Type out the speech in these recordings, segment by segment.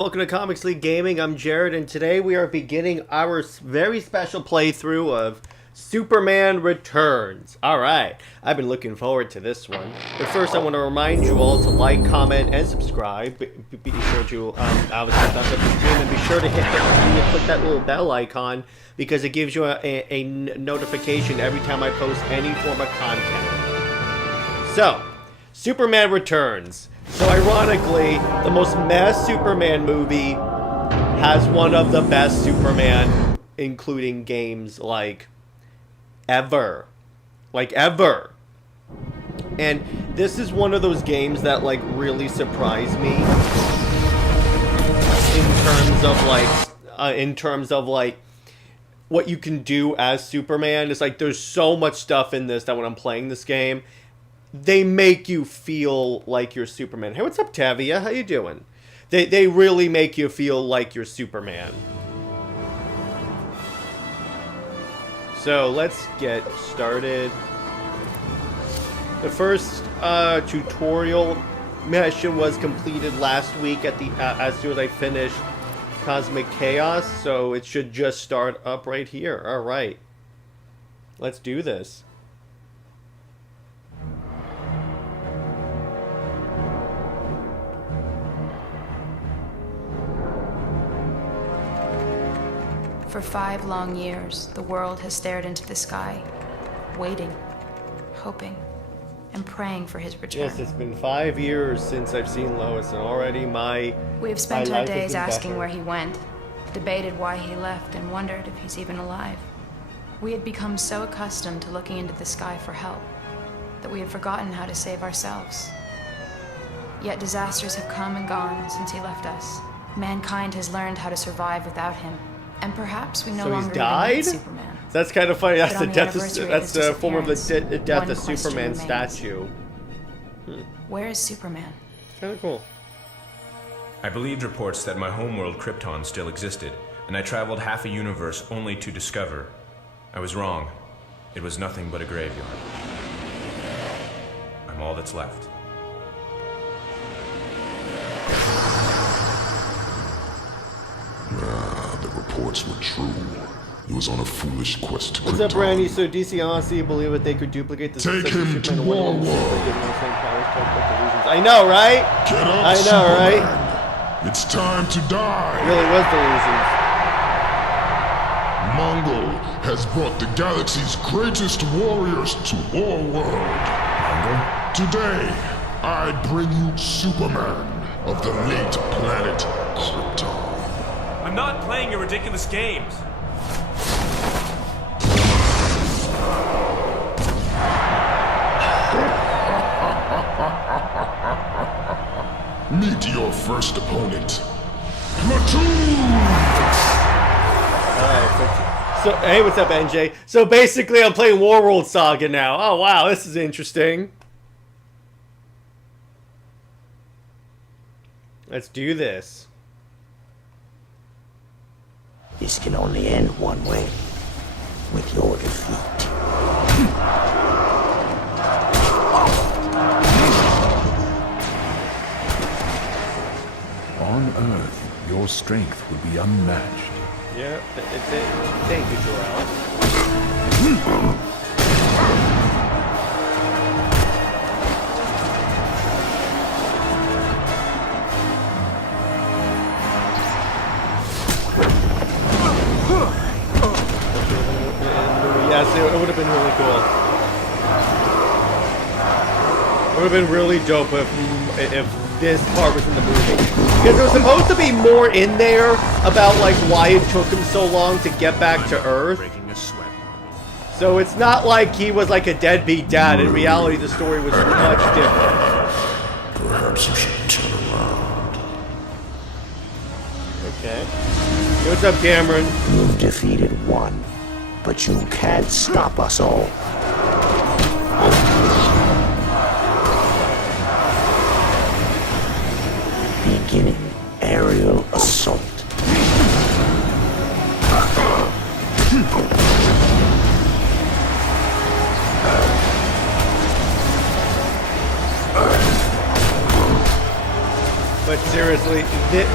Welcome to Comics League Gaming. I'm Jared, and today we are beginning our very special playthrough of Superman Returns. Alright, I've been looking forward to this one. But first, I want to remind you all to like, comment, and subscribe. Be sure to, obviously, thumbs up the stream, and be sure to click that little bell icon, because it gives you a notification every time I post any form of content. So, Superman Returns. So ironically, the most meh Superman movie has one of the best Superman, including games like ever. Like ever. And this is one of those games that like really surprised me in terms of like what you can do as Superman. It's like there's so much stuff in this that when I'm playing this game, they make you feel like you're Superman. Hey, what's up, Tavia? How you doing? They really make you feel like you're Superman. So let's get started. The first tutorial mission was completed last week at the as soon as I finished Cosmic Chaos, so it should just start up right here. All right, let's do this. For 5 long years, the world has stared into the sky, waiting, hoping, and praying for his return. Yes, it's been 5 years since I've seen Lois, and already we have spent our days asking better. where he went, debated why he left, and wondered if he's even alive. We had become so accustomed to looking into the sky for help that we had forgotten how to save ourselves. Yet disasters have come and gone since he left us. Mankind has learned how to survive without him. And perhaps we no longer even need Superman. That's kind of funny. That's But the on death. anniversary That's of the form of the death one of question Superman remains. statue. Where is Superman? Kind of cool. I believed reports that my homeworld Krypton still existed, and I traveled half a universe only to discover I was wrong. It was nothing but a graveyard. I'm all that's left. The reports were true. He was on a foolish quest to What's up, Randy? So DC honestly believe that they could duplicate the Take success of him to Superman War one World. they give no same powers to output delusions. I know, right? Get up, I know, Superman. right? It's time to die. Really was delusions. Mongol has brought the galaxy's greatest warriors to War World. Mongol? Today, I bring you Superman of the late planet Krypton. I'm not playing your ridiculous games! Meet your first opponent, Platoon! Alright, so hey, what's up, NJ? So basically, I'm playing Warworld Saga now. Oh wow, this is interesting. Let's do this. This can only end one way, with your defeat. On Earth, your strength would be unmatched. Yeah, thank you, Joel. Yes, it would have been really cool. It would have been really dope if this part was in the movie. Because there was supposed to be more in there about like why it took him so long to get back to Earth. Breaking a sweat. So it's not like he was like a deadbeat dad. In reality, the story was much different. Perhaps you should turn around. Okay. Hey, what's up, Cameron? You've defeated one, but you can't stop us all. Beginning aerial assault. But seriously,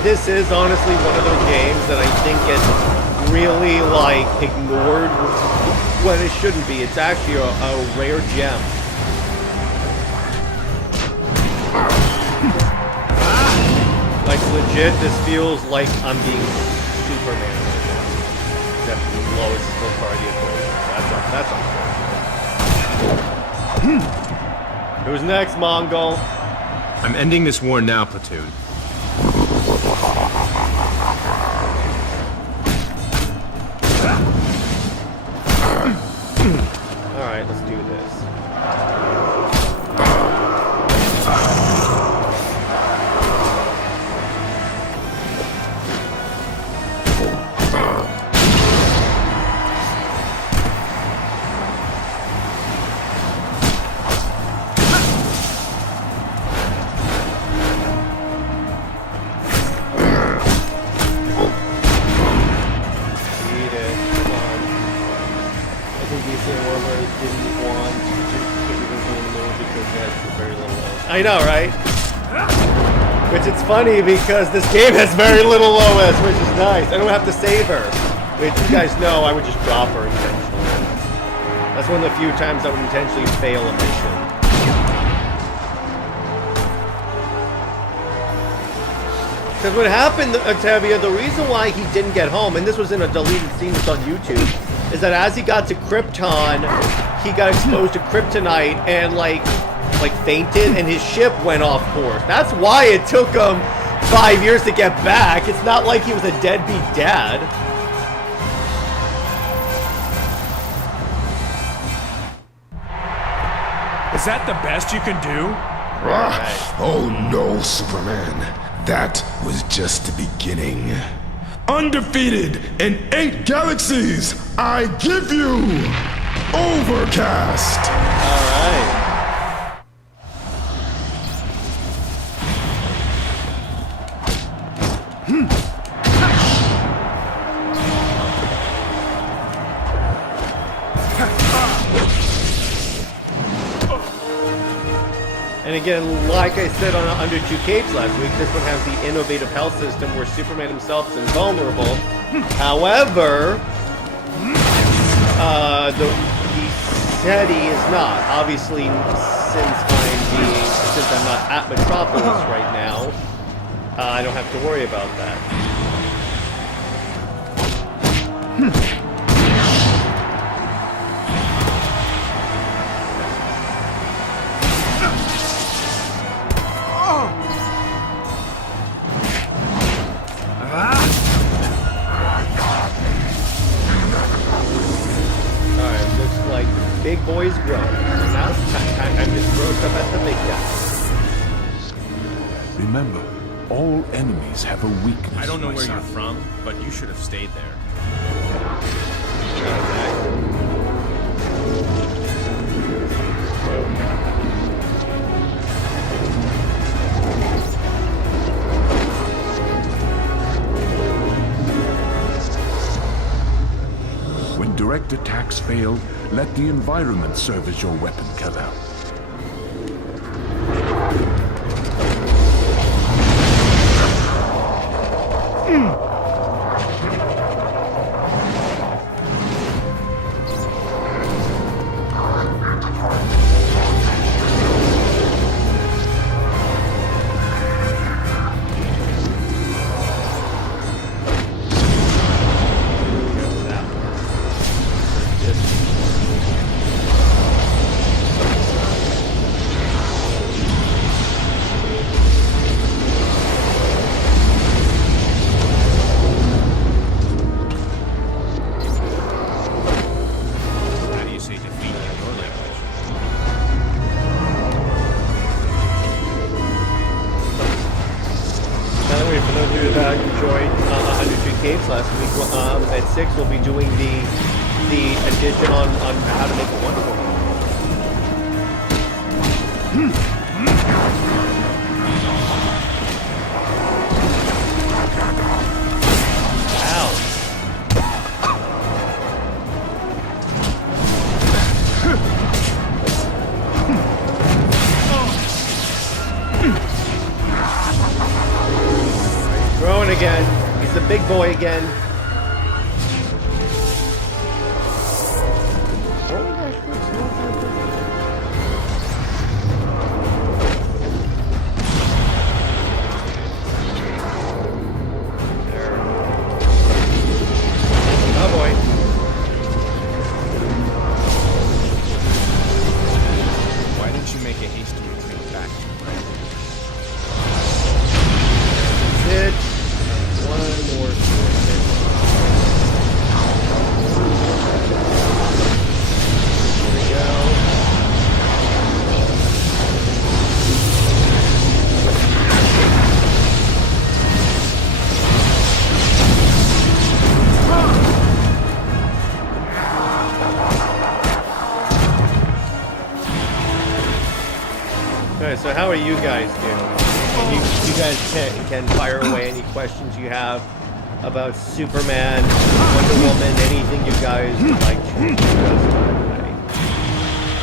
this is honestly one of those games that I think gets really, like, ignored when it shouldn't be. It's actually a rare gem. Like, legit, this feels like I'm being Superman right now. Except Lois is still part of the equation. That's Who's next, Mongol? I'm ending this war now, Platoon. Alright, let's do this. I know, right? Which it's funny because this game has very little OS, which is nice. I don't have to save her. Which you guys know I would just drop her intentionally. That's one of the few times I would intentionally fail a mission. Because what happened, Tavia, the reason why he didn't get home, and this was in a deleted scene that's on YouTube, is that as he got to Krypton, he got exposed to kryptonite and like fainted, and his ship went off course. That's why it took him 5 years to get back. It's not like he was a deadbeat dad. Is that the best you can do? Right. Oh no, Superman. That was just the beginning. Undefeated in 8 galaxies, I give you Overcast. All right. And again, like I said on Under Two Capes last week, this one has the innovative health system where Superman himself is invulnerable. However, he said he is not. Obviously, since I'm not at Metropolis right now, I don't have to worry about that. Big boys grow. So now it's time to throw stuff at the big guys. Remember, all enemies have a weakness. I don't know my where son. you're from, but you should have stayed there. When direct attacks fail, let the environment serve as your weapon, Kal-El. Last week at 6 we'll be doing the edition on how to make a Wonder Woman. the big boy again. Oh boy. Why didn't you make a hasty retreat back to Brand? Hit. One more hit. Here we go. Okay, so how are you guys doing? And you guys can fire away any questions you have about Superman, Wonder Woman, anything you guys would like to discuss today.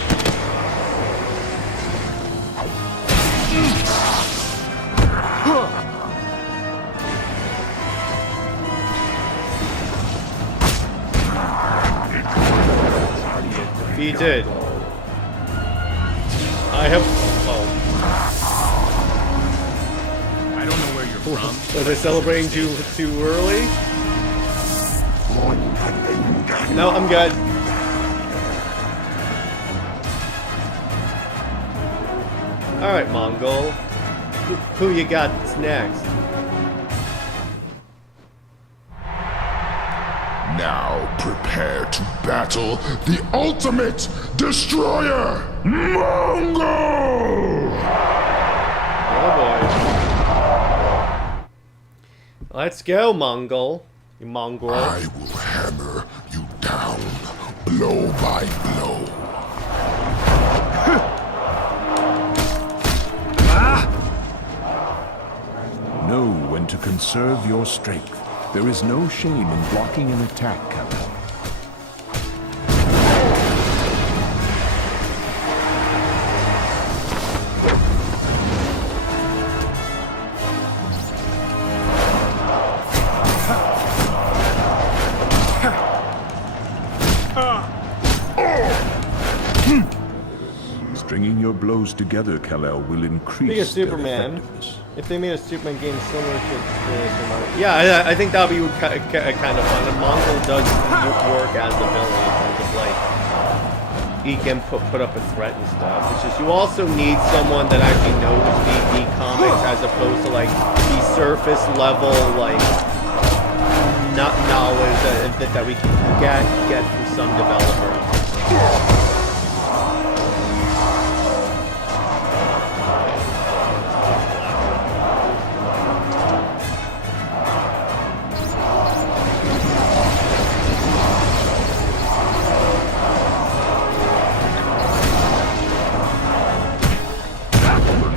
Defeated. I have. Oh. I don't know where you're from. Was I celebrating too early? No, I'm good. All right, Mongol. Who you got next? Now prepare to battle the ultimate destroyer, Mongol! Oh boy. Let's go, Mongol. You mongrel. I will hammer you down, blow by blow. Know when to conserve your strength. There is no shame in blocking an attack, Kal-El. Stringing your blows together, Kal-El, will increase Speaking of their Superman, effectiveness. if they made a Superman game similar to yeah, I think that would be kind of fun. And Mongol does work as a villain in terms of like he can put up a threat and stuff. It's just you also need someone that actually knows DC comics as opposed to like the surface level like not knowledge that we can get from some developers.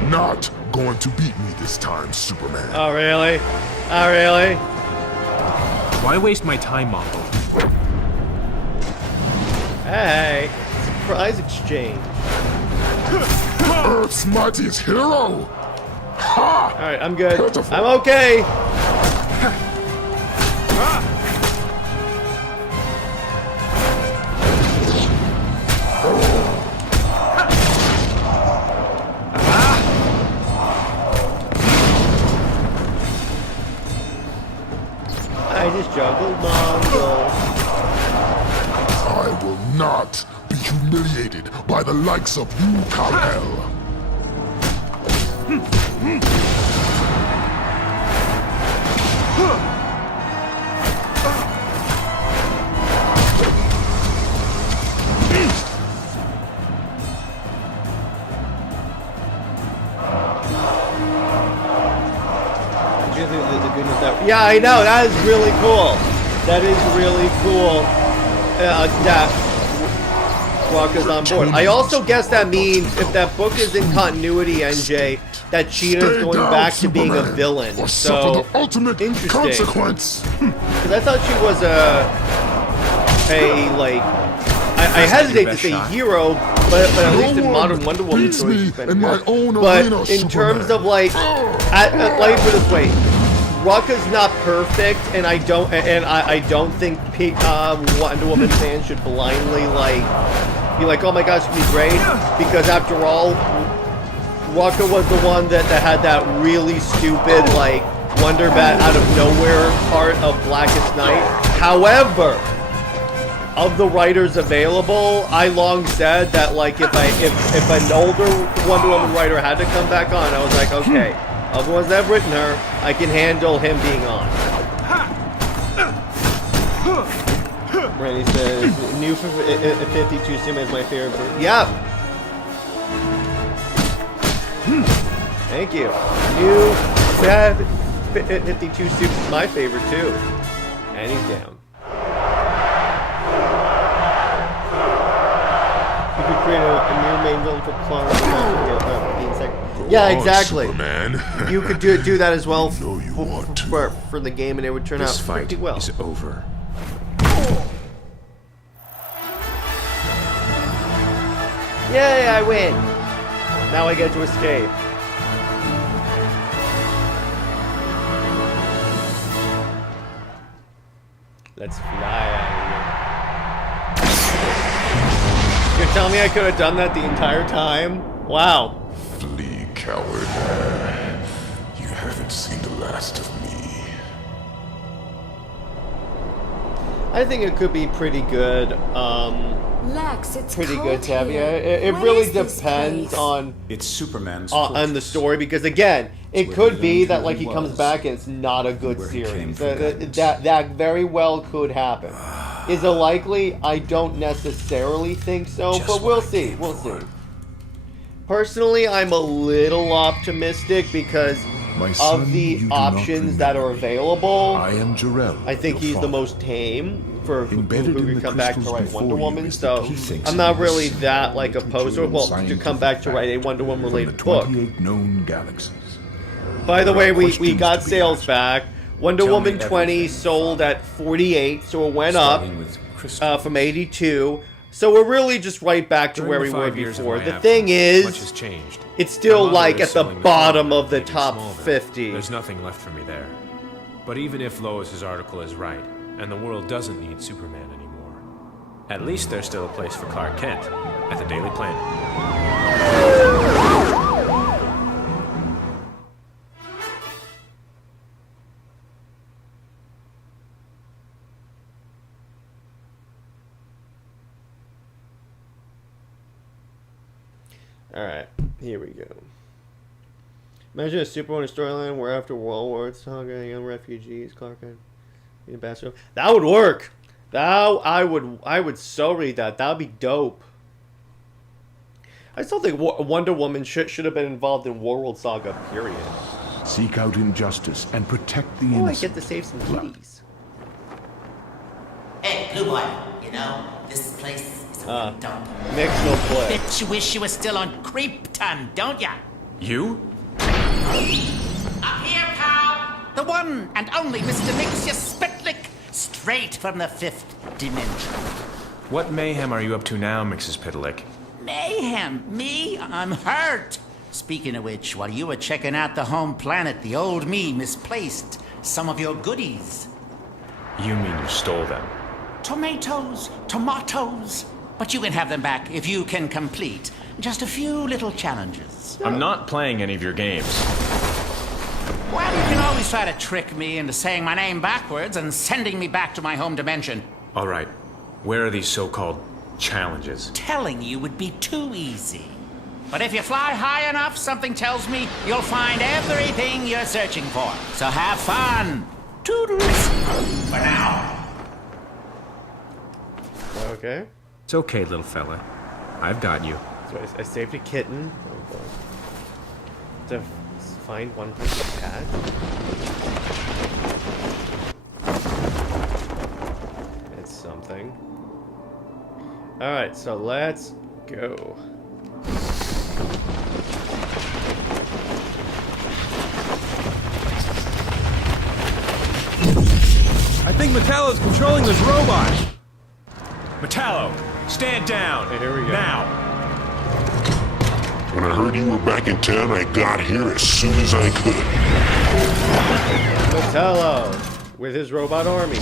Not going to beat me this time, Superman. Oh really? Oh really? Why waste my time, Mongol? Hey, surprise exchange. Earth's mightiest hero! Ha! Alright, I'm good. Pitiful. I'm okay. I just juggled Mongol. I will not be humiliated by the likes of you, Kal-El. Yeah, I know. That is really cool. That is really cool. That Waka's on board. I also guess that means if that book is in continuity, NJ, that Cheetah's going back to being a villain. Or So suffer the ultimate interesting. consequence. Because I thought she was I hesitate to say hero, but at least in modern Wonder Woman stories, she's been in my good. own But arena, in terms Superman. of like, let me put it this way, Rucka's not perfect, and I don't think Wonder Woman fans should blindly be like, oh my gosh, it's gonna be great, because after all, Rucka was the one that had that really stupid like Wonder Bat out of nowhere part of Blackest Night. However, of the writers available, I long said that like if an older Wonder Woman writer had to come back on, I was like, okay, of the ones that have written her, I can handle him being on. Randy says, new 52 Sim is my favorite. Yeah. Thank you. New 52 Sim is my favorite too. And he's down. You could create a new main villain for Clark. Yeah, exactly. Superman. You could do that as well know you want to. for the game, and it would turn out pretty well. This fight is over. Yay, I win! Now I get to escape. Let's fly out of here. You're telling me I could have done that the entire time? Wow. Flee, coward. You haven't seen the last of me. I think it could be pretty good. Lex, it's Pretty cold good, Tavia. here. It What really is this depends place? on It's Superman's on the story, because again, it where could he be learned that who like he he comes was, back and it's not a good where he came series. from guidance. That very well could happen. Is it likely? I don't necessarily think so, Just but we'll what I see. came We'll for. see. Personally, I'm a little optimistic because My son, of the you do not options that are remember. available. I am Jor-El. I think your he's the father. most tame for who Embedded in could the come back to crystals write before Wonder you Woman. is the So key. He thinks I'm not he really is that like little opposed to it. material Well, to scientific come back to write a fact Wonder Woman from the related book. 28 known galaxies. By the way, we questions got to be sales asked. back. Wonder Tell me Woman 20 everything, sold at 48, so it went up Starting with Crystal. from 82. So we're really just right back to During where the we were 5 years of before. my The absence, thing much has is, changed. it's still My mother like is at the selling bottom farm of the in top Smallville. 50. There's nothing left for me there. But even if Lois's article is right, and the world doesn't need Superman anymore, at least there's still a place for Clark Kent at the Daily Planet. Alright, here we go. Imagine a Superman storyline where after World War it's talking young refugees, Clark Kent, ambassador. That would work. I would so read that. That would be dope. I still think Wonder Woman should have been involved in World Saga, period. Seek out injustice and protect the Oh, I innocent. get to save some kitties. Hey, Blue Boy, you know, this place is a real dump. Mix no play. Bet you wish you were still on Creepton, don't ya? You? Up here, pal! The one and only Mr. Mix, you spitlick, straight from the 5th dimension. What mayhem are you up to now, Mrs. Pitlick? Mayhem, me? I'm hurt. Speaking of which, while you were checking out the home planet, the old me misplaced some of your goodies. You mean you stole them? Tomatoes, tomatoes. But you can have them back if you can complete just a few little challenges. I'm not playing any of your games. Well, you can always try to trick me into saying my name backwards and sending me back to my home dimension. All right, where are these so-called challenges? Telling you would be too easy. But if you fly high enough, something tells me you'll find everything you're searching for. So have fun. Toodles. For now. Okay. It's okay, little fella. I've got you. So I saved a kitten. Oh boy. To find one person's cat. It's something. Alright, so let's go. I think Metallo's controlling this robot. Metallo, stand down. Okay, here we go. Now. When I heard you were back in town, I got here as soon as I could. Metallo with his robot army.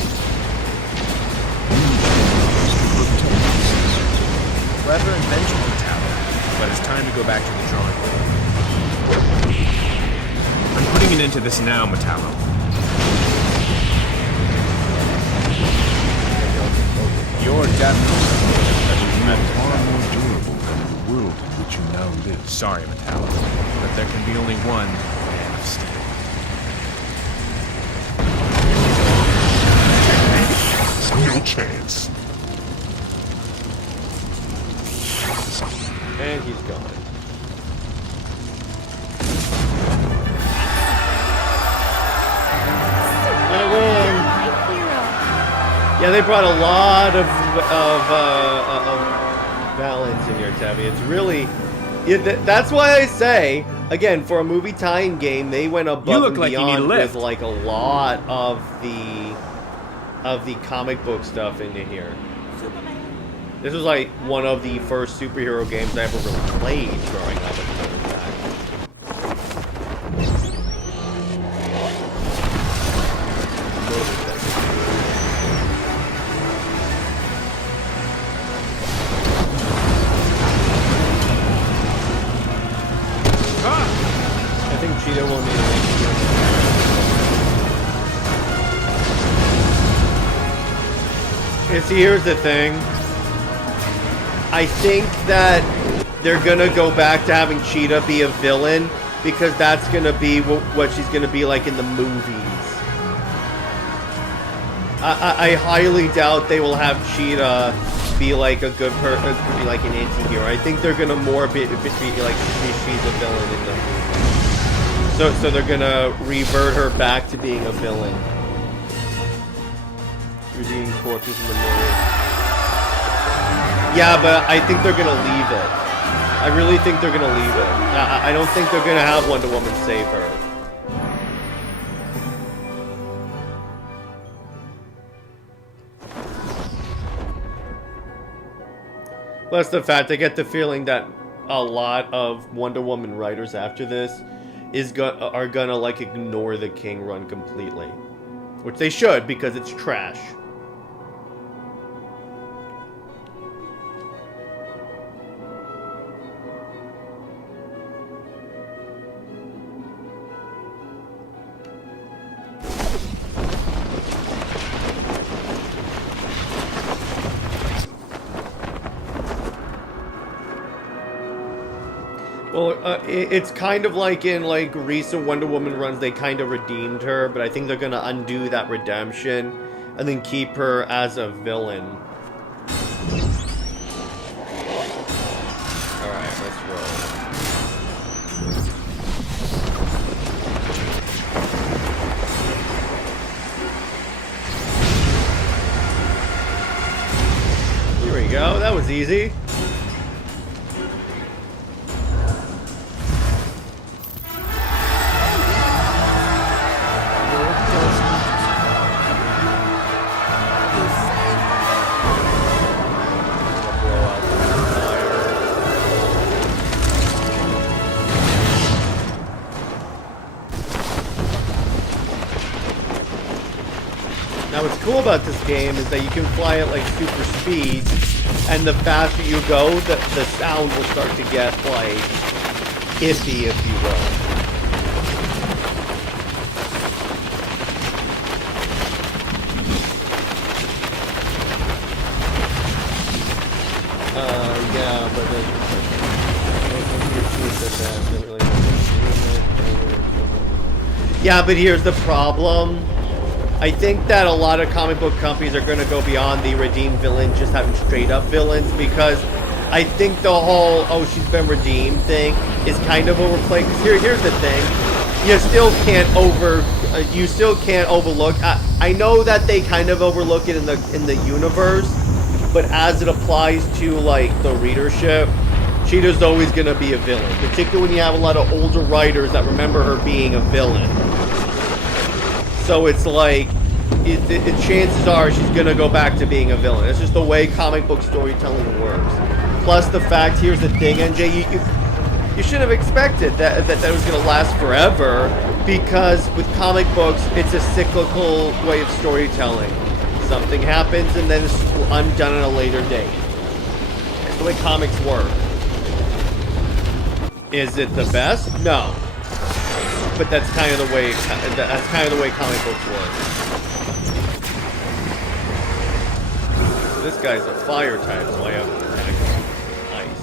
Clever invention, Metallo, but it's time to go back to the drawing board. I'm putting an end to this now, Metallo. You're definitely Far more durable than the world in which you now live. sorry, Metallo, but there can be only one man of steel. No chance. And he's gone. I win. Yeah, they brought a lot of balance in here, Tabby. It's really, that's why I say again, for a movie tie-in game, they went above and beyond with like a lot of the comic book stuff into here. This was like one of the first superhero games I ever really played growing up. As a matter of fact. I think Cheetah will need to see, here's the thing. I think that they're gonna go back to having Cheetah be a villain because that's gonna be what she's gonna be like in the movies. I highly doubt they will have Cheetah be like a good person, be like an anti-hero. I think they're gonna more be like she's a villain in the movie. So they're gonna revert her back to being a villain. Redeeming corpses in the mirror. Yeah, but I think they're gonna leave it. I really think they're gonna leave it. I don't think they're gonna have Wonder Woman save her. Plus the fact, I get the feeling that a lot of Wonder Woman writers after this are gonna like ignore the King run completely, which they should because it's trash. Well, it's kind of like in like recent Wonder Woman runs, they kind of redeemed her, but I think they're gonna undo that redemption and then keep her as a villain. Alright, let's roll. Here we go, that was easy. Now what's cool about this game is that you can fly at like super speed, and the faster you go, the sound will start to get like iffy, if you will. Yeah, but yeah, but here's the problem. I think that a lot of comic book companies are going to go beyond the redeemed villain, just having straight up villains, because I think the whole, oh, she's been redeemed thing is kind of overplayed. Because here's the thing. You still can't overlook. I know that they kind of overlook it in the universe, but as it applies to like the readership, Cheetah's always going to be a villain, particularly when you have a lot of older writers that remember her being a villain. So it's like, chances are she's going to go back to being a villain. It's just the way comic book storytelling works. Plus the fact, here's the thing, NJ, you should have expected that was going to last forever, because with comic books, it's a cyclical way of storytelling. Something happens and then it's undone at a later date. That's the way comics work. Is it the best? No. But that's kind of the way comic books work. So this guy's a fire type, so I have to attack him with ice.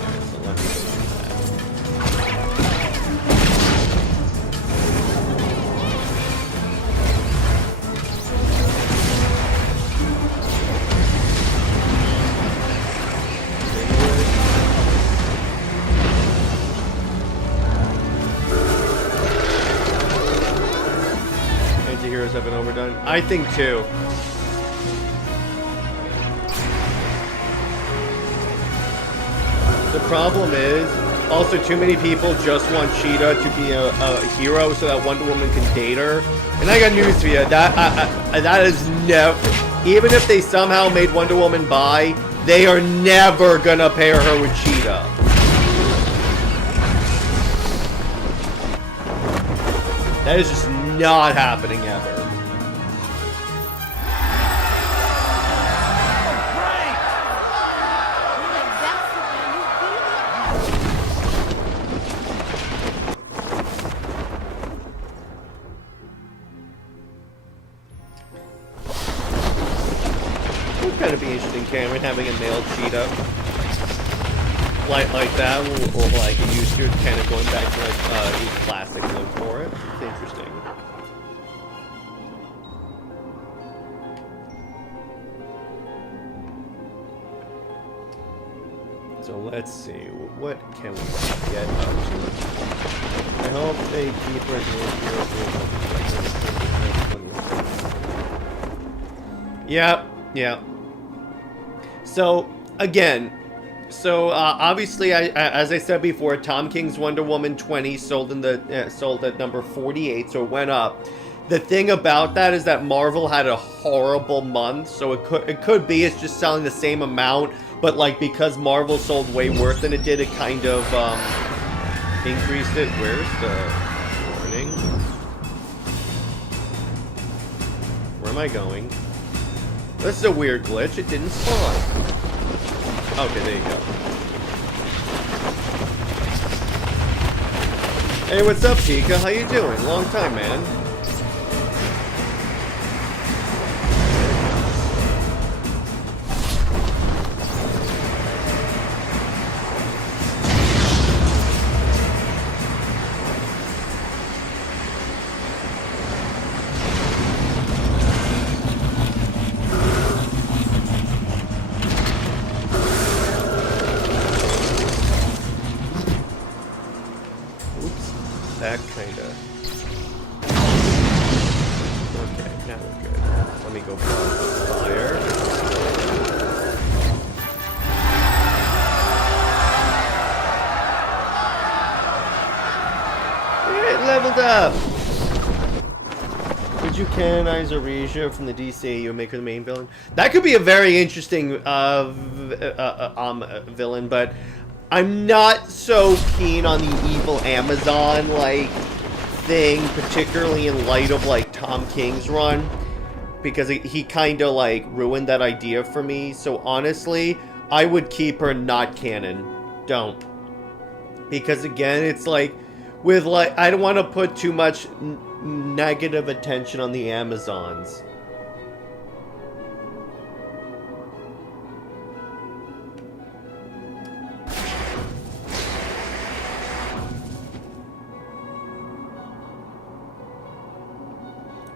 Alright, so let me do Anti-heroes have been overdone. I think too. The problem is, also too many people just want Cheetah to be a hero so that Wonder Woman can date her. And I got news for you, that is never, even if they somehow made Wonder Woman bi, they are never gonna pair her with Cheetah. That is just not happening ever. Kind of be interesting, Cameron, having a male cheetah like that, or like you used to, kind of going back to like the classic look for it. It's interesting. So let's see, what can we get up to? I hope they keep Resident Yep. So, again, obviously, as I said before, Tom King's Wonder Woman 20 sold at number 48, so it went up. The thing about that is that Marvel had a horrible month, so it could be it's just selling the same amount, but like because Marvel sold way worse than it did, it kind of increased it. Where's the warning? Where am I going? This is a weird glitch. It didn't spawn. Okay, there you go. Hey, what's up, Pika? How you doing? Long time, man. That kind of... Okay, now we're good. Let me go fire. It leveled up! Could you canonize Aresia from the DCAU and make her the main villain? That could be a very interesting villain, but I'm not so keen on the evil Amazon, like, thing, particularly in light of, like, Tom King's run, because he kind of, like, ruined that idea for me. So, honestly, I would keep her not canon. Don't. Because, again, it's, like, with, like, I don't want to put too much negative attention on the Amazons.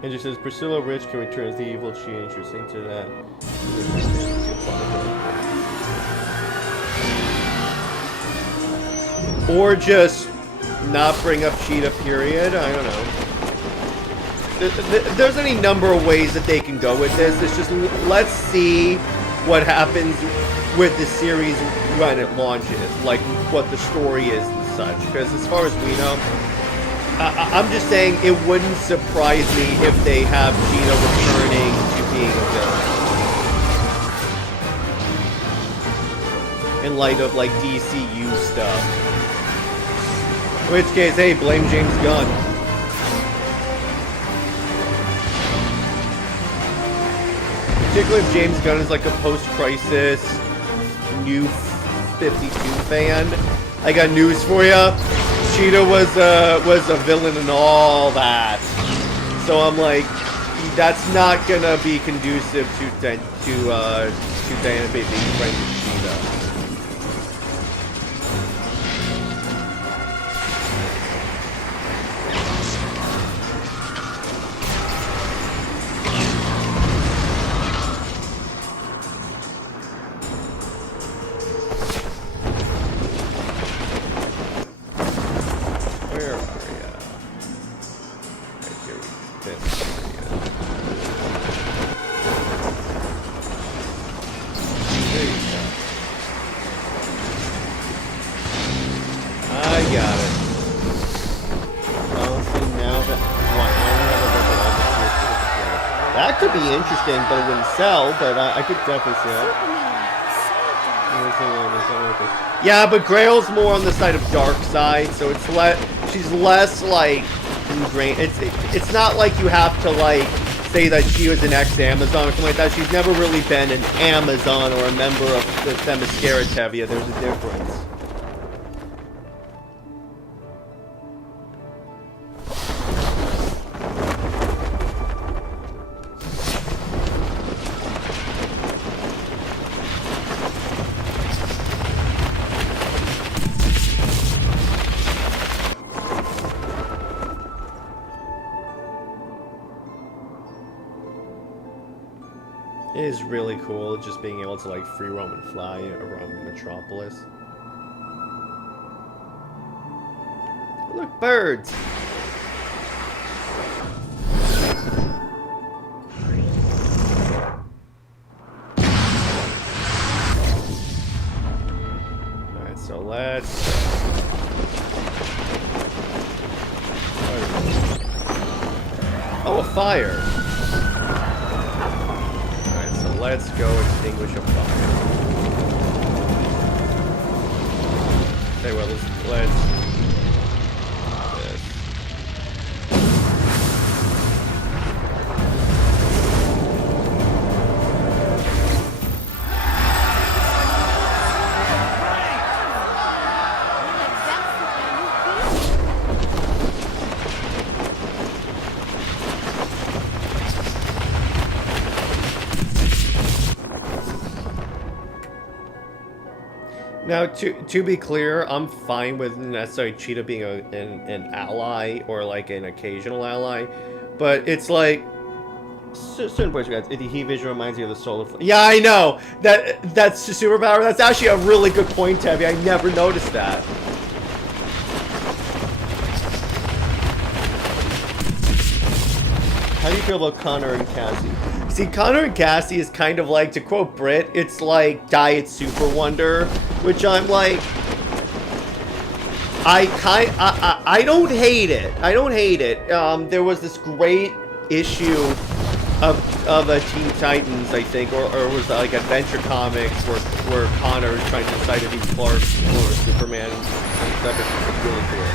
And just says Priscilla Rich can return as the evil Chi. Interesting to that. Or just not bring up Cheetah, period. I don't know. There's any number of ways that they can go with this. It's just, let's see what happens with the series when it launches. Like, what the story is and such. Because as far as we know, I'm just saying it wouldn't surprise me if they have Cheetah returning to being a villain. in light of like DCU stuff. In which case, hey, blame James Gunn. Particularly if James Gunn is like a post-crisis New 52 fan. I got news for ya. Cheetah was a villain and all that. So I'm like, that's not gonna be conducive to Diana being friends with Cheetah. Where are we at? Right here, this area. There you go. I got it. Oh, see, now that... That could be interesting, but it wouldn't sell, but I could definitely see that. Yeah, but Grail's more on the side of dark side, so it's she's less like ingrained. It's not like you have to like say that she was an ex-Amazon or something like that. She's never really been an Amazon or a member of the Themyscira Tevia. There's a difference. It is really cool just being able to like free roam and fly around Metropolis. Look, birds! Alright, so let's... Oh, a fire! Let's go extinguish a fire. Okay, well, let's this. Now, to be clear, I'm fine with necessarily Cheetah being an ally or like an occasional ally, but it's like certain points. The heat vision reminds me of the solar. Yeah, I know that's superpower. That's actually a really good point, Tabby. I never noticed that. How do you feel about Connor and Cassie? See, Connor and Cassie is kind of like, to quote Brit, it's like Diet Super Wonder, which I'm like, I don't hate it. I don't hate it. There was this great issue of Teen Titans, I think, or was it like Adventure Comics where Connor is trying to decide if he's Clark or Superman. That was really cool.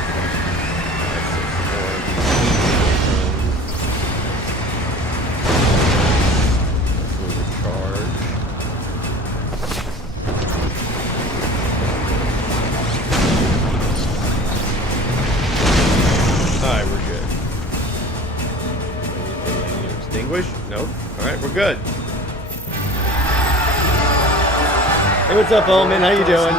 Nope. Alright, we're good. Hey, what's up, Omen? How you doing?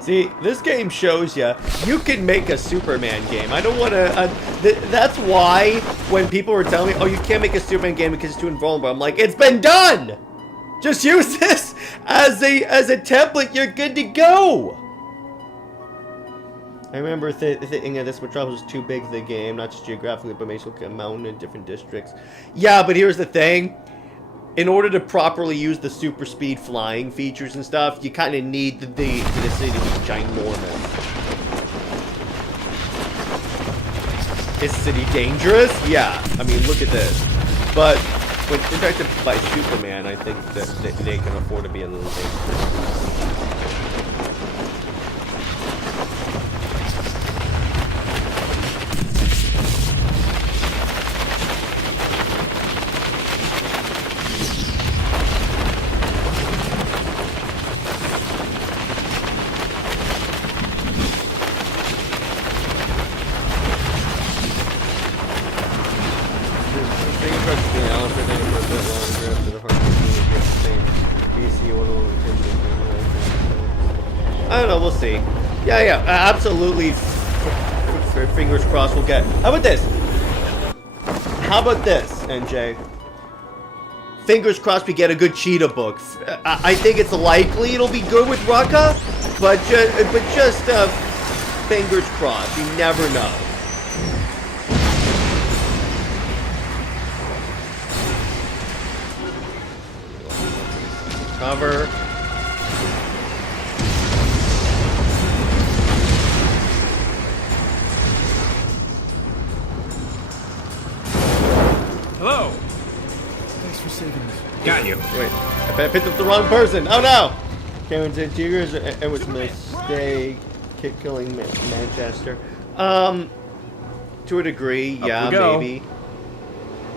See, this game shows you can make a Superman game. I don't want to... that's why when people were telling me, oh, you can't make a Superman game because it's too invulnerable, I'm like, it's been done! Just use this as a template, you're good to go! I remember thinking this Metropolis was too big for the game, not just geographically, but basically a mountain in different districts. Yeah, but here's the thing. in order to properly use the super speed flying features and stuff, you kind of need the city to be ginormous. Is city dangerous? Yeah. I mean, look at this. But when protected by Superman, I think that they can afford to be a little dangerous. I don't know, we'll see. Yeah, absolutely. Fingers crossed we'll get. How about this? How about this, NJ? Fingers crossed we get a good Cheetah book. I think it's likely it'll be good with Rucka, but just fingers crossed. You never know. Cover. Hello. Thanks for saving me. Got you. Wait, I picked up the wrong person. Oh no! Cameron said Tigers. It was a mistake. Killing Manchester. To a degree, yeah, maybe.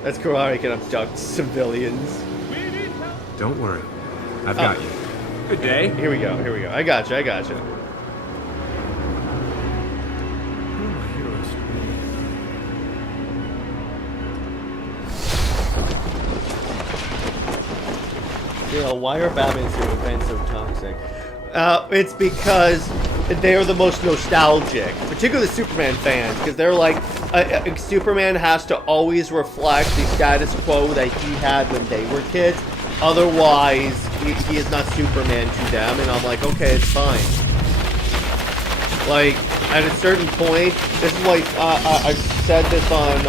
That's Karate can abduct civilians. Don't worry. I've got you. Good day. Here we go. I gotcha. Yeah, why are Batman fans so toxic? It's because they are the most nostalgic, particularly Superman fans, because they're like, Superman has to always reflect the status quo that he had when they were kids. Otherwise, he is not Superman to them, and I'm like, okay, it's fine. Like, at a certain point, this is like, I said this on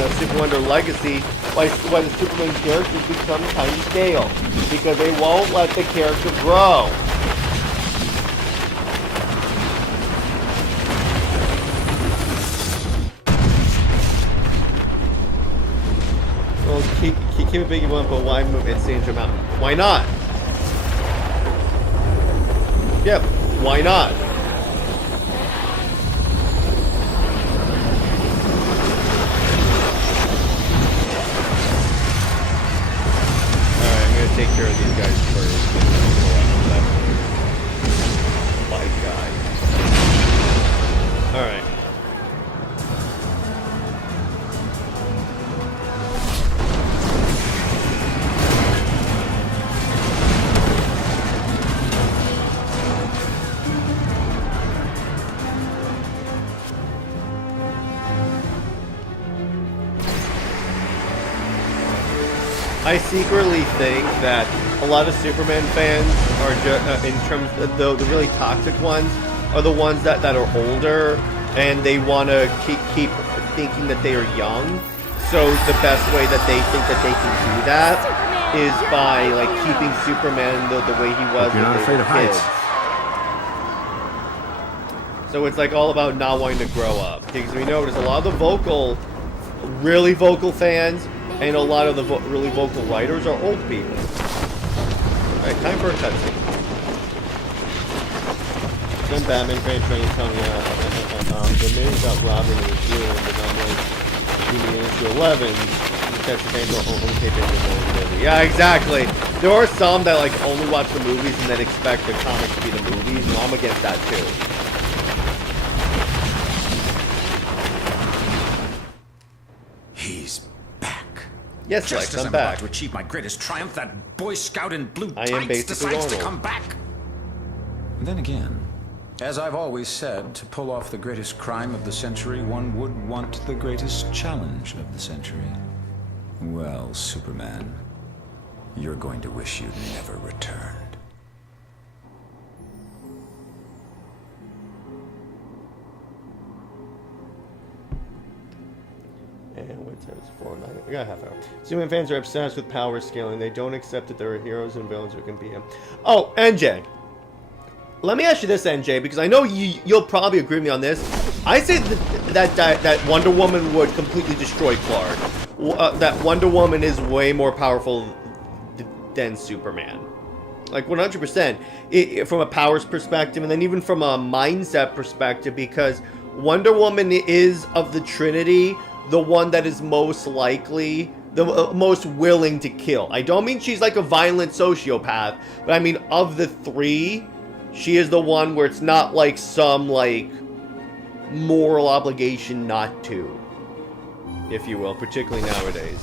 a Super Wonder Legacy, why the Superman characters become kind of stale, because they won't let the character grow. Well, keep it big you want, but why move it Sandra Mountain? Why not? Yep, why not? Take care of these guys first. My guy. Alright. I secretly think that a lot of Superman fans are in terms of the really toxic ones are the ones that are older and they want to keep thinking that they are young. So the best way that they think that they can do that is by like keeping Superman the way he was. You're not afraid of heights. So it's like all about not wanting to grow up, because we know there's a lot of the really vocal fans. And a lot of the really vocal writers are old people. Alright, time for a cutscene. Then Batman fan train telling the news about Robin and his ruined, and I'm like, in issue 11, you catch the fans only pay attention to the movie. Yeah, exactly. There are some that like only watch the movies and then expect the comics to be the movies, and I'm against that too. He's back. Yes, Just Lex, as I'm I'm back. about to achieve my greatest triumph, that Boy Scout in blue I am tights basically decides to Arnold. come back. Then again, as I've always said, to pull off the greatest crime of the century, one would want the greatest challenge of the century. Well, Superman, you're going to wish you'd never returned. And with times 4, 9. I got a half hour. Superman fans are obsessed with power scaling. They don't accept that there are heroes and villains who can beat him. Oh, NJ. Let me ask you this, NJ, because I know you'll probably agree with me on this. I say that Wonder Woman would completely destroy Clark. That Wonder Woman is way more powerful than Superman. Like 100%. From a powers perspective, and then even from a mindset perspective, because Wonder Woman is, of the Trinity, the one that is most likely, the most willing to kill. I don't mean she's like a violent sociopath, but I mean of the three, she is the one where it's not like some like moral obligation not to, if you will, particularly nowadays.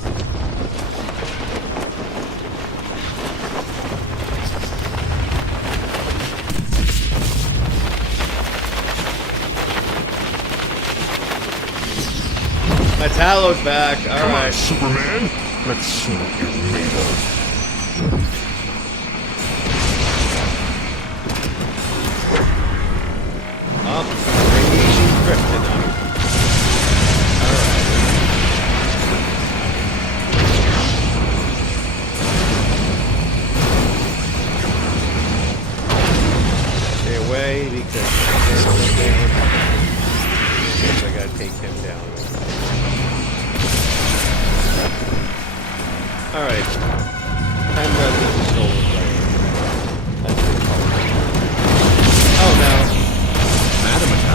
Metallo's back. All Come right. on, Superman. Let's see what you're made of. Oh, radiation kryptonite. Alright. Stay away because I gotta take him down. Alright. Time to leave the solar flare. That's what it's called. Oh no.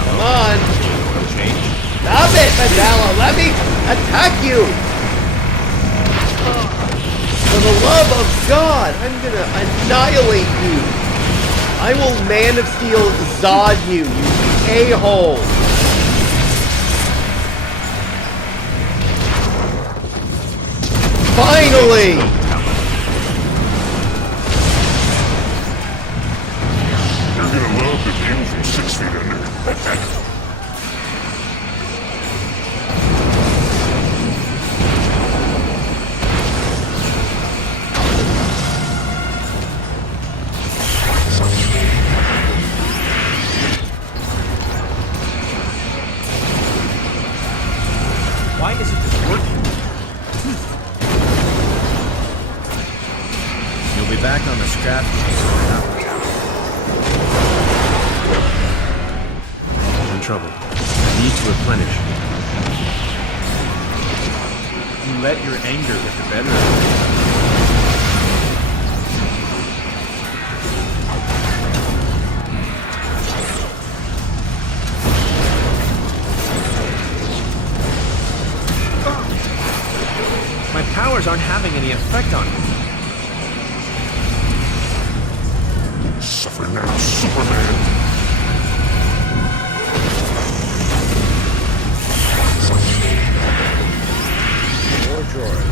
Come on! Stop it, Metallo! Let me attack you! For the love of God, I'm gonna annihilate you! I will Man of Steel Zod you, you a-hole! Finally! You're gonna love the view from 6 feet under. Why isn't this working? You'll be back on the scrap heap. I'm in trouble. I need to replenish. You let your anger get the better of you. My powers aren't having any effect on me. Suffer now, Superman. More droid.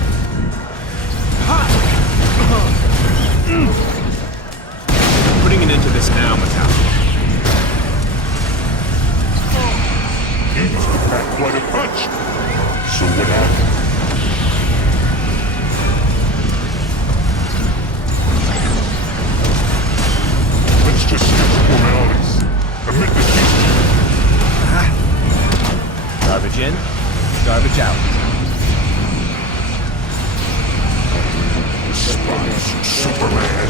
Putting an end to this now, Metallo. He's back quite a punch. So what happened? Let's just skip the formalities. Admit defeat. Garbage in, garbage out. Despise Superman.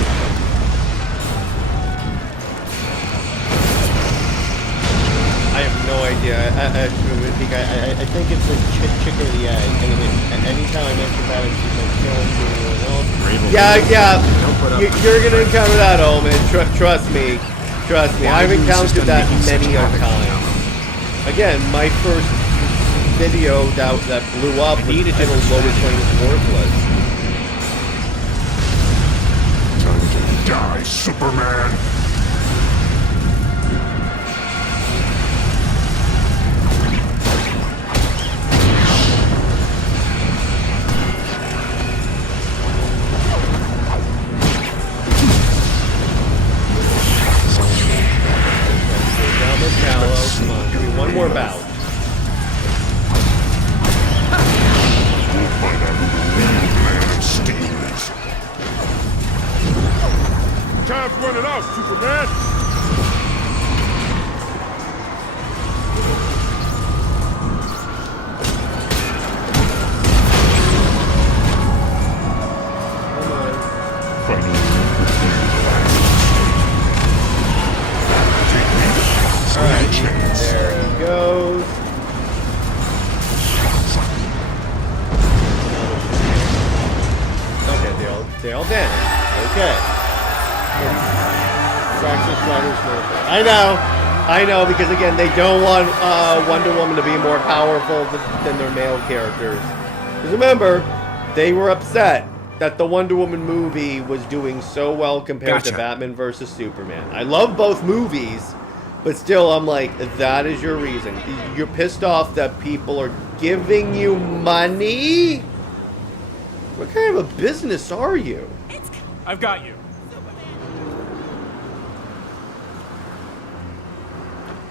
I have no idea. I think it's the chicken or the egg. And anytime I mention that, it's just like killing someone else. Yeah. You're gonna encounter that, Omen. Trust me. Trust me. I've encountered that many a time. Again, my first video that blew up was titled "Lois Lane is Worthless." Time to die, Superman. Come on, give me one more bout. We'll find out who the real Man of Steel is. Time's running out, Superman. they all vanished. Okay. Fracture Strider's I know, because again, they don't want Wonder Woman to be more powerful than their male characters. Because remember, they were upset that the Wonder Woman movie was doing so well compared to Batman vs. Superman. I love both movies, but still, I'm like, that is your reason. You're pissed off that people are giving you money? What kind of a business are you? I've got you.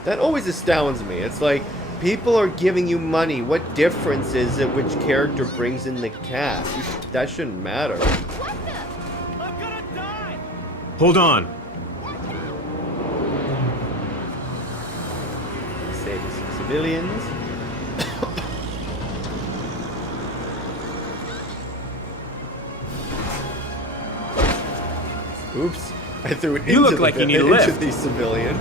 That always astounds me. It's like, people are giving you money. What difference is it which character brings in the cash? That shouldn't matter. I'm gonna die. Hold on. Save some civilians. Oops. I threw it into the civilian.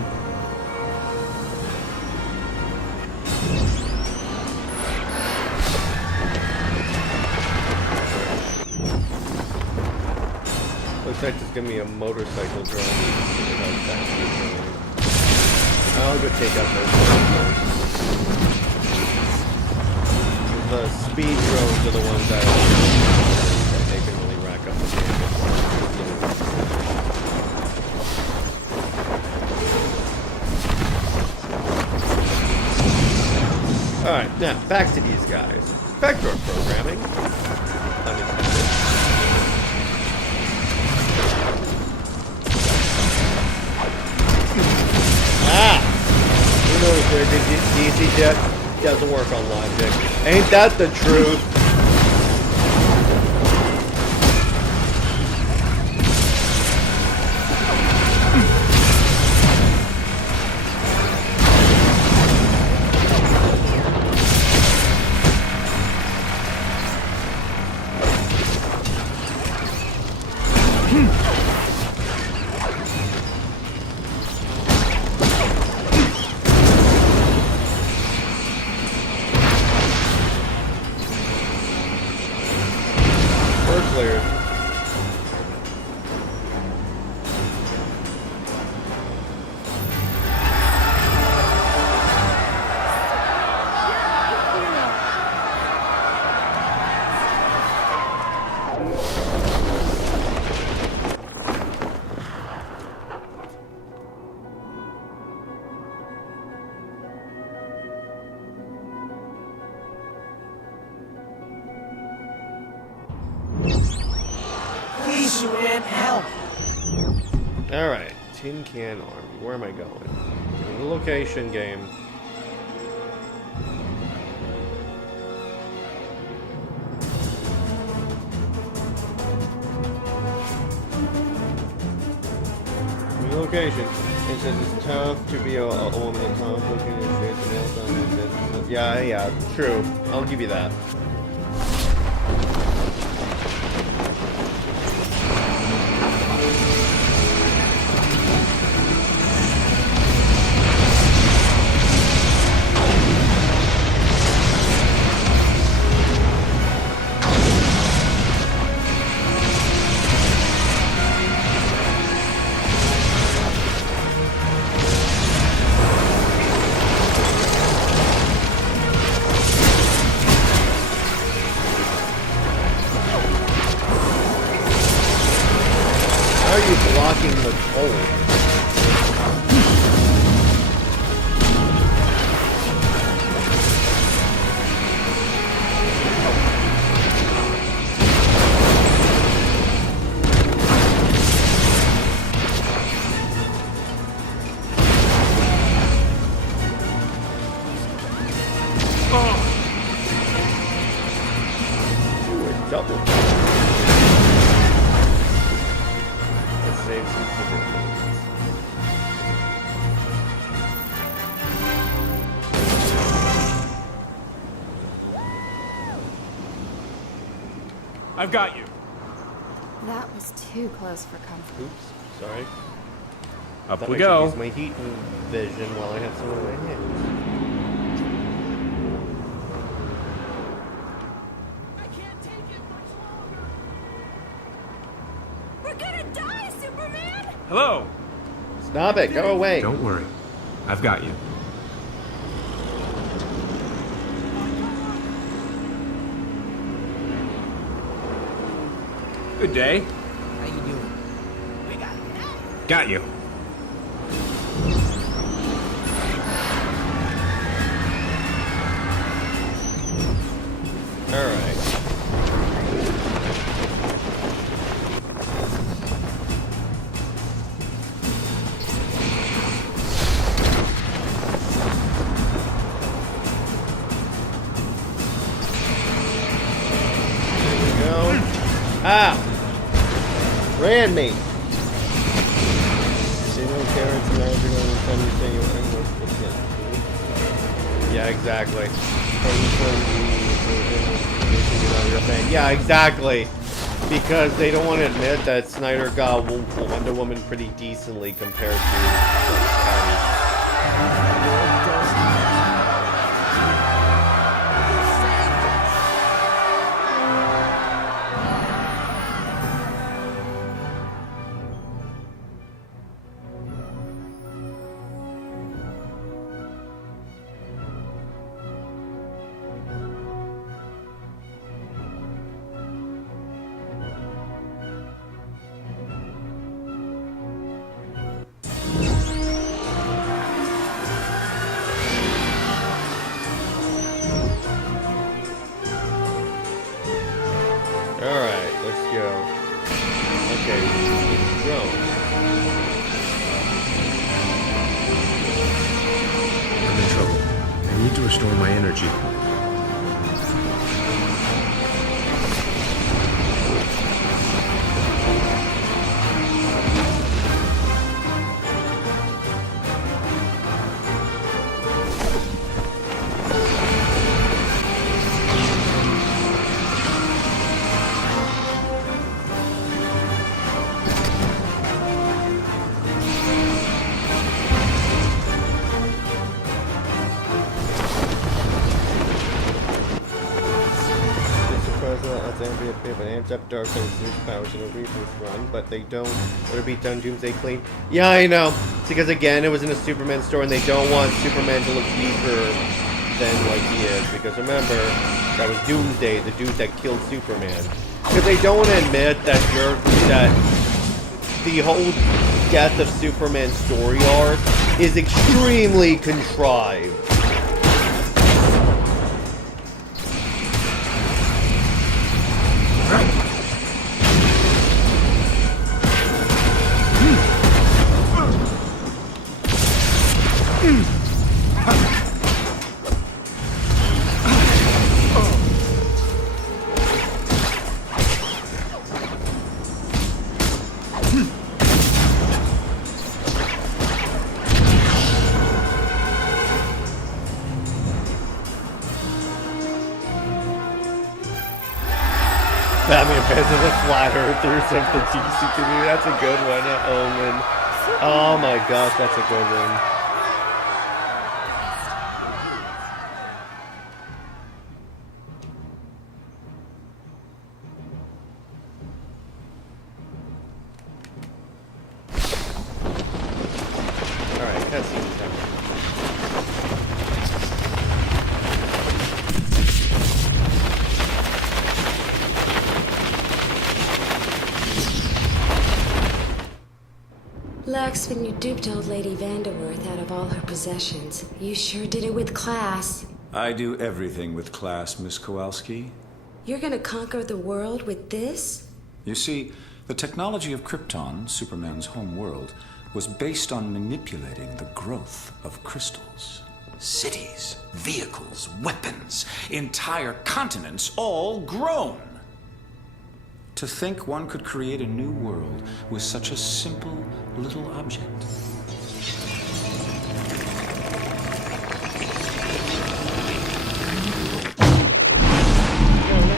Looks like there's gonna be a motorcycle drone. I'll go take out those drones. The speed drones are the ones that they can really rack up the damage. Alright, now back to these guys. Back to our programming. Unintended. Who knows where the DC jet doesn't work on logic. Ain't that the truth? Alright, Tin Can Army. Where am I going? The location game. Location. It says it's tough to be a woman in conflict and shades and nails on business. Yeah, true. I'll give you that. How are you blocking the cold? Double. Let's save some civilians. I've got you. That was too close for comfort. Oops, sorry. Up we I go. should use my heat vision while I have someone in my hands. You're gonna die, Superman! Hello! Stop it. Go away. Don't worry. I've got you. Good day. How you doing? We got Got you. All right. There we go. Ah! Ran me. Yeah, exactly. Yeah, exactly. Because they don't want to admit that Snyder got Wonder Woman pretty decently compared to Alright, let's go. Okay, let's go. I'm in trouble. I need to restore my energy. But amps up Darkseid's powers in a Reaper's run, but they don't let her beat down Doomsday clean. Yeah, I know. It's because again, it was in a Superman store, and they don't want Superman to look weaker than like he is. Because remember, that was Doomsday, the dude that killed Superman. Because they don't want to admit that the whole death of Superman's story arc is extremely contrived. Batman fans of the flat earth or something DC to me. That's a good one. Omen. Oh my gosh, that's a good one. Alright, cutscene time. Lex, when you duped old Lady Vanderworth out of all her possessions, you sure did it with class. I do everything with class, Miss Kowalski. You're gonna conquer the world with this? You see, the technology of Krypton, Superman's home world, was based on manipulating the growth of crystals. Cities, vehicles, weapons, entire continents, all grown. To think one could create a new world with such a simple little object.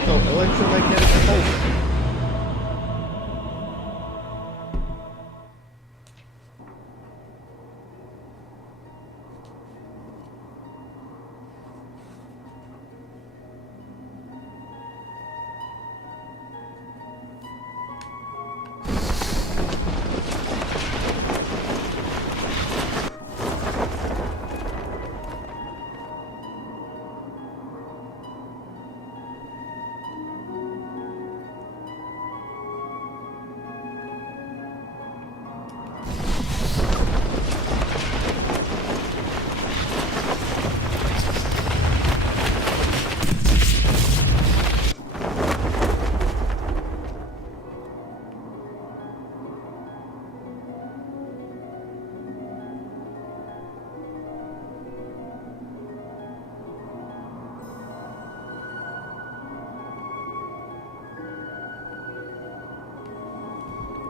No, electromagnetic pulse.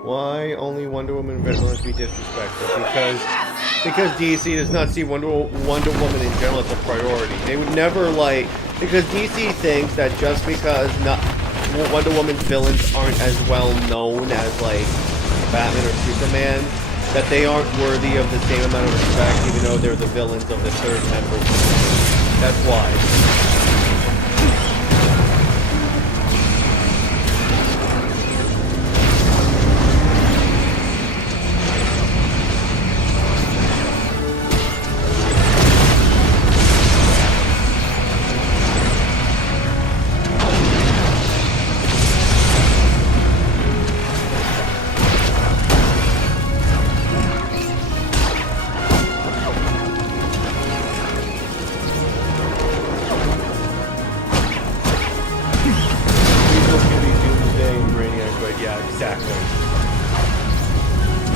Why only Wonder Woman villains be disrespectful? Because DC does not see Wonder Woman in general as a priority. They would never like, because DC thinks that just because Wonder Woman's villains aren't as well known as like Batman or Superman, that they aren't worthy of the same amount of respect, even though they're the villains of the third member. That's why.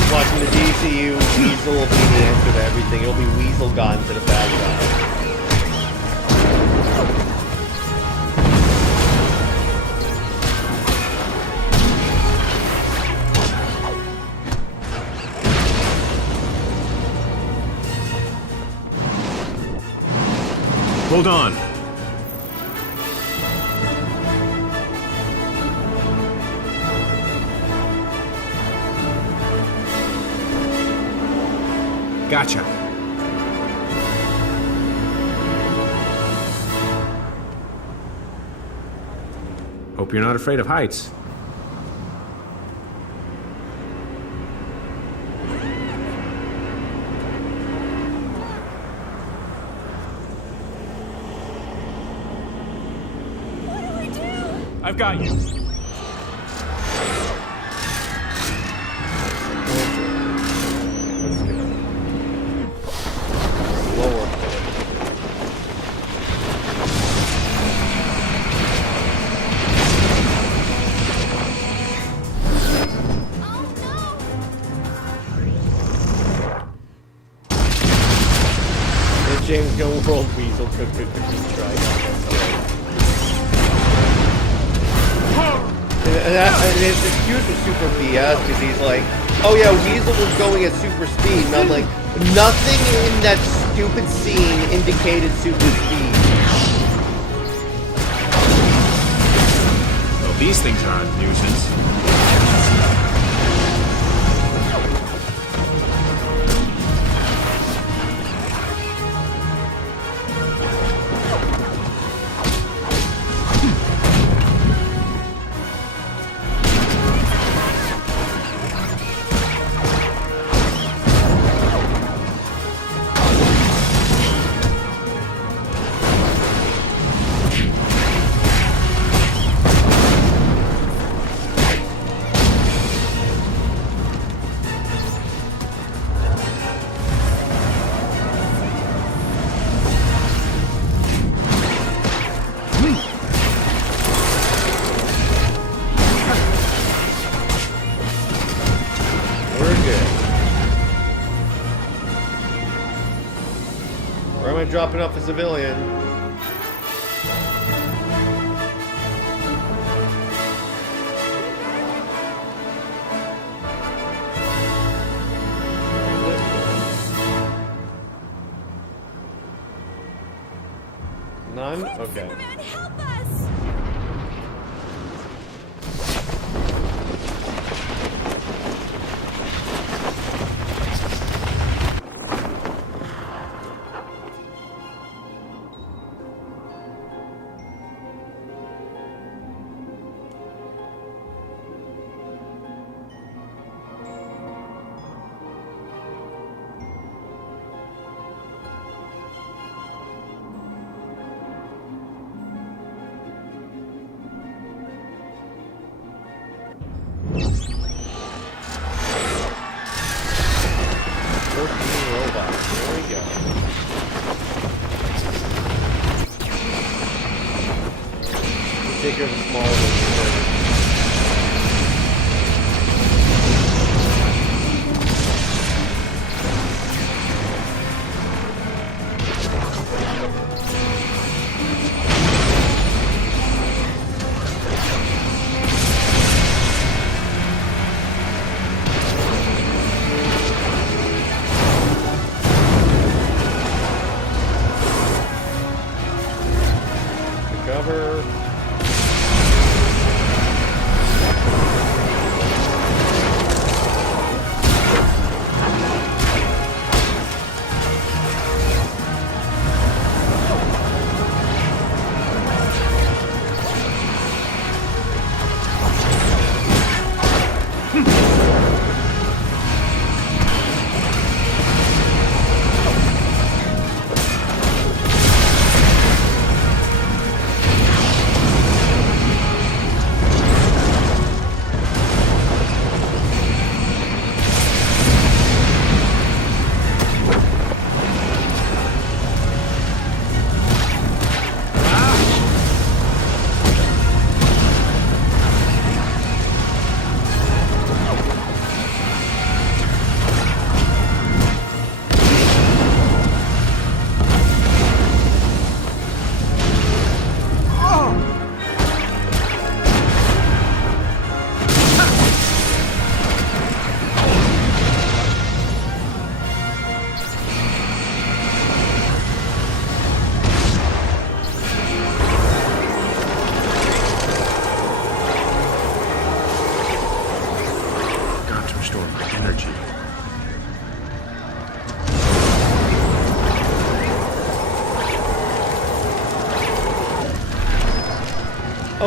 Watching the DCU, Weasel will be the answer to everything. It'll be Weasel gone to the bad guy. Hold on. Gotcha. Hope you're not afraid of heights. What do we do? I've got you. James Gunn World Weasel took 50 tries. And his excuse was super BS because he's like, oh yeah, Weasel was going at super speed. And I'm like, nothing in that stupid scene indicated super speed. Well, these things are a nuisance. Dropping off a civilian. None? Okay. Superman, help us! Bigger and smaller than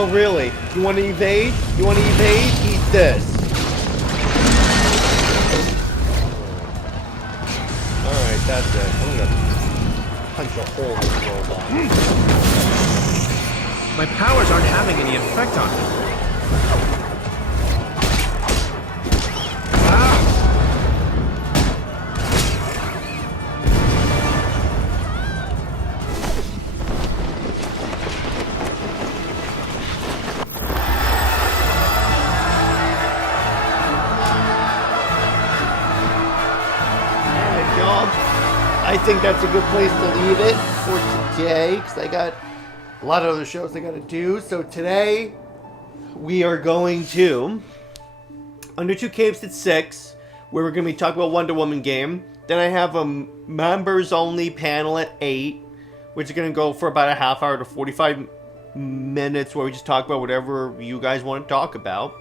Oh, really? You want to evade? You want to evade? Eat this. Alright, that's it. I'm gonna punch a hole in this robot. My powers aren't having any effect on him. I think that's a good place to leave it for today, because I got a lot of other shows I got to do. So today, we are going to Under Two Capes at 6, where we're going to be talking about Wonder Woman game. Then I have a members-only panel at 8, which is going to go for about a half hour to 45 minutes, where we just talk about whatever you guys want to talk about.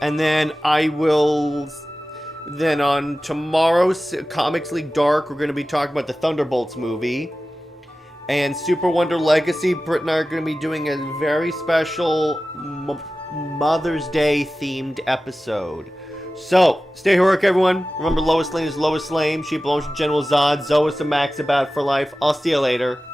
And then I will... Then on tomorrow's Comics League Dark, we're going to be talking about the Thunderbolts movie. And Super Wonder Legacy, Britt and I are going to be doing a very special Mother's Day themed episode. So, stay heroic, everyone. Remember, Lois Lane is Lois Lane. She belongs to General Zod. Zois and Max about for life. I'll see you later.